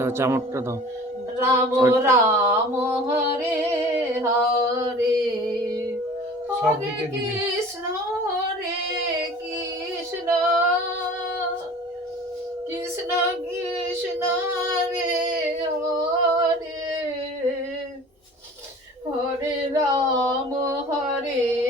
দাও চামচটা দাও। রাম রাম হরে হরে। হরে। কৃষ্ণ হরে কৃষ্ণ। কৃষ্ণ কৃষ্ণ হরে হরে। হরে রাম হরে